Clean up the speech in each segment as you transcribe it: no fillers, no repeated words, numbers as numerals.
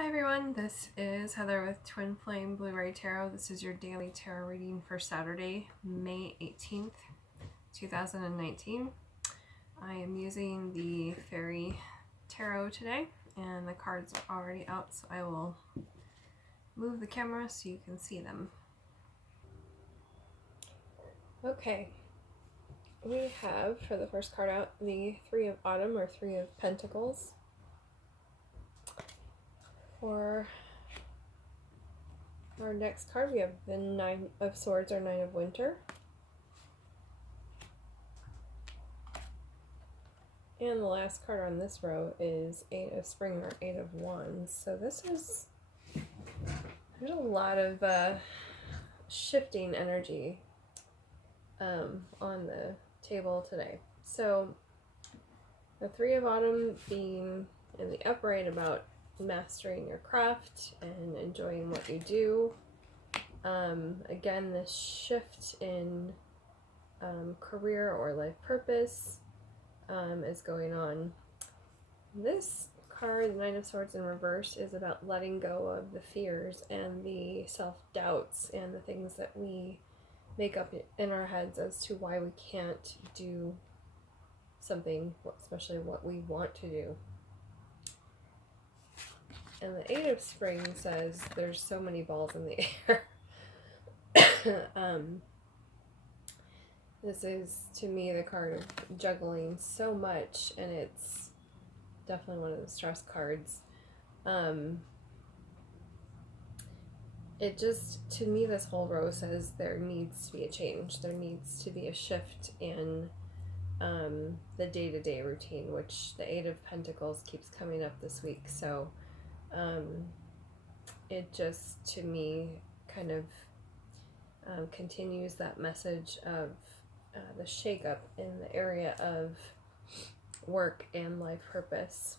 Hi everyone, this is Heather with Twin Flame Blu-ray Tarot. This is your daily tarot reading for Saturday, May 18th, 2019. I am using the Fairy Tarot today, and the cards are already out, so I will move the camera so you can see them. Okay, we have, for the first card out, the Three of Autumn, or Three of Pentacles. For our next card, we have the Nine of Swords, or Nine of Winter. And the last card on this row is Eight of Spring, or Eight of Wands. So there's a lot of shifting energy on the table today. So the Three of Autumn being in the upright about mastering your craft and enjoying what you do. Again, this shift in career or life purpose is going on. This card, the Nine of Swords in reverse, is about letting go of the fears and the self-doubts and the things that we make up in our heads as to why we can't do something, especially what we want to do. And the Eight of Spring says there's so many balls in the air. This is, to me, the card of juggling so much, and it's definitely one of the stress cards. It just, to me, this whole row says there needs to be a change. There needs to be a shift in the day-to-day routine, which the Eight of Pentacles keeps coming up this week. So it just, to me, kind of continues that message of the shakeup in the area of work and life purpose.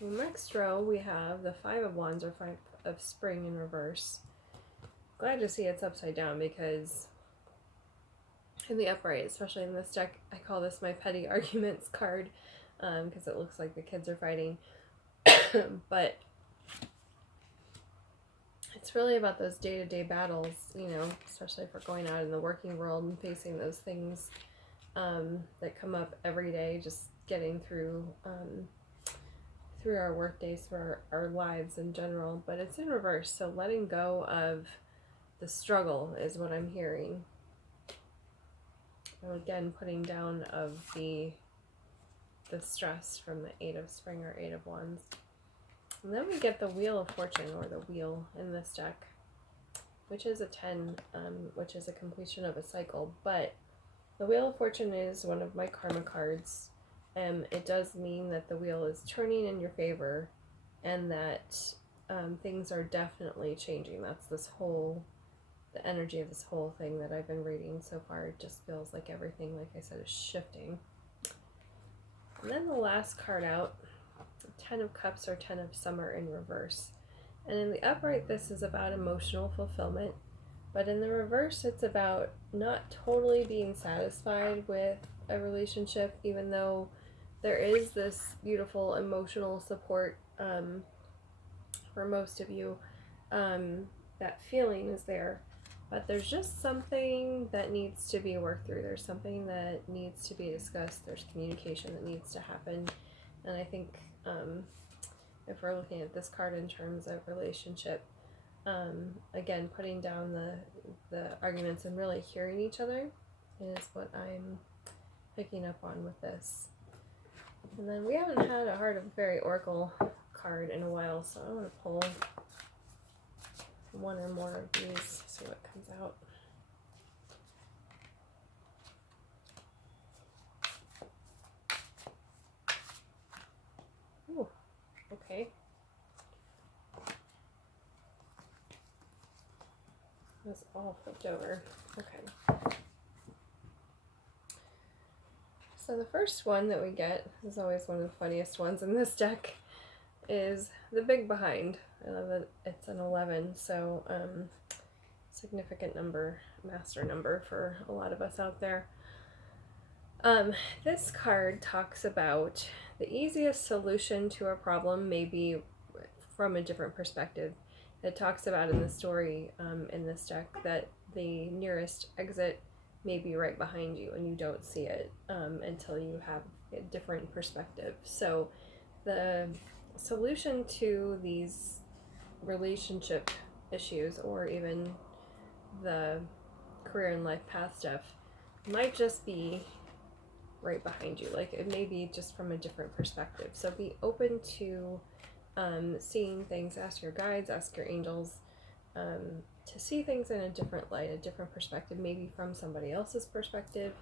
In the next row, we have the Five of Wands, or Five of Spring in reverse. Glad to see it's upside down, because in the upright, especially in this deck, I call this my petty arguments card, because it looks like the kids are fighting. But it's really about those day-to-day battles, you know, especially if we're going out in the working world and facing those things that come up every day, just getting through our work days, through our lives in general. But it's in reverse, so letting go of the struggle is what I'm hearing. And again, putting down of the stress from the Eight of Spring, or Eight of Wands. And then we get the Wheel of Fortune, or the Wheel, in this deck, which is a 10, which is a completion of a cycle. But the Wheel of Fortune is one of my karma cards. It does mean that the wheel is turning in your favor, and that things are definitely changing. That's the energy of this whole thing that I've been reading so far. It just feels like everything, like I said, is shifting. And then the last card out, Ten of Cups, or Ten of Summer in reverse. And in the upright, this is about emotional fulfillment, but in the reverse, it's about not totally being satisfied with a relationship, even though there is this beautiful emotional support for most of you. That feeling is there, but there's just something that needs to be worked through. There's something that needs to be discussed. There's communication that needs to happen. And I think if we're looking at this card in terms of relationship, again, putting down the arguments and really hearing each other is what I'm picking up on with this. And then we haven't had a Heart of Fairy Oracle card in a while, so I want to pull one or more of these, see what comes out. Ooh, okay. This all flipped over. Okay. So the first one that we get is always one of the funniest ones in this deck, is the Big Behind. I love that it's an 11, so significant number, master number for a lot of us out there. This card talks about the easiest solution to a problem may be from a different perspective. It talks about in the story in this deck that the nearest exit may be right behind you and you don't see it until you have a different perspective. So the solution to these relationship issues, or even the career and life path stuff, might just be right behind you. Like, it may be just from a different perspective. So be open to seeing things. Ask your guides, ask your angels to see things in a different light, a different perspective, maybe from somebody else's perspective.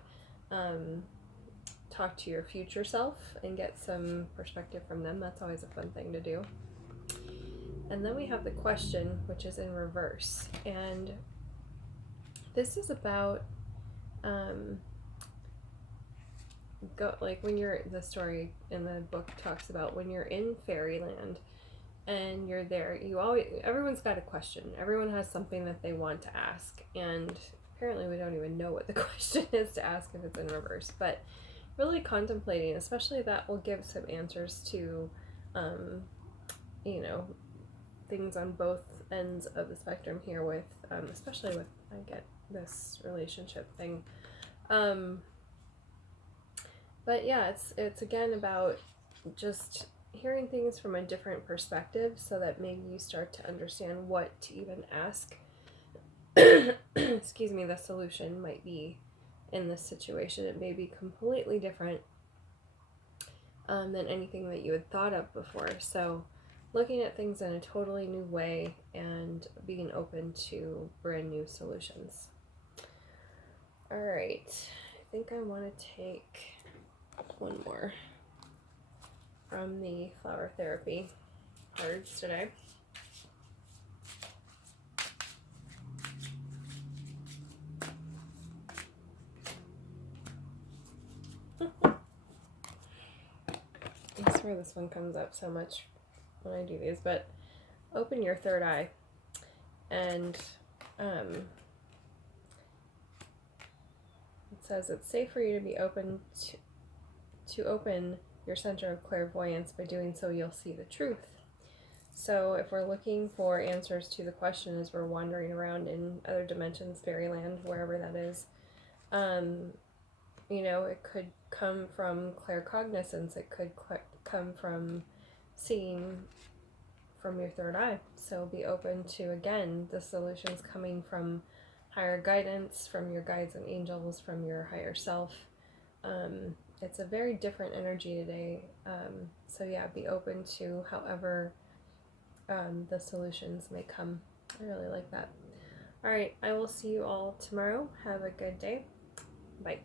Talk to your future self and get some perspective from them. That's always a fun thing to do. And then we have the question, which is in reverse. And this is about like when you're, the story in the book talks about when you're in fairyland and you're there, everyone's got a question. Everyone has something that they want to ask, and apparently we don't even know what the question is to ask if it's in reverse. But really contemplating, especially, that will give some answers to things on both ends of the spectrum here, with especially with, I get this relationship thing. But yeah, it's again about just hearing things from a different perspective, so that maybe you start to understand what to even ask. Excuse me, the solution might be in this situation. It may be completely different than anything that you had thought of before. So looking at things in a totally new way and being open to brand new solutions. All right, I think I want to take one more from the flower therapy cards today. I swear this one comes up so much when I do these, but open your third eye. And it says it's safe for you to be open to open your center of clairvoyance. By doing so, you'll see the truth. So if we're looking for answers to the question as we're wandering around in other dimensions, fairyland, wherever that is, it could come from claircognizance. It could come from seeing from your third eye. So be open to, again, the solutions coming from higher guidance, from your guides and angels, from your higher self. It's a very different energy today. So yeah, be open to however the solutions may come. I really like that. All right, I will see you all tomorrow. Have a good day. Bye.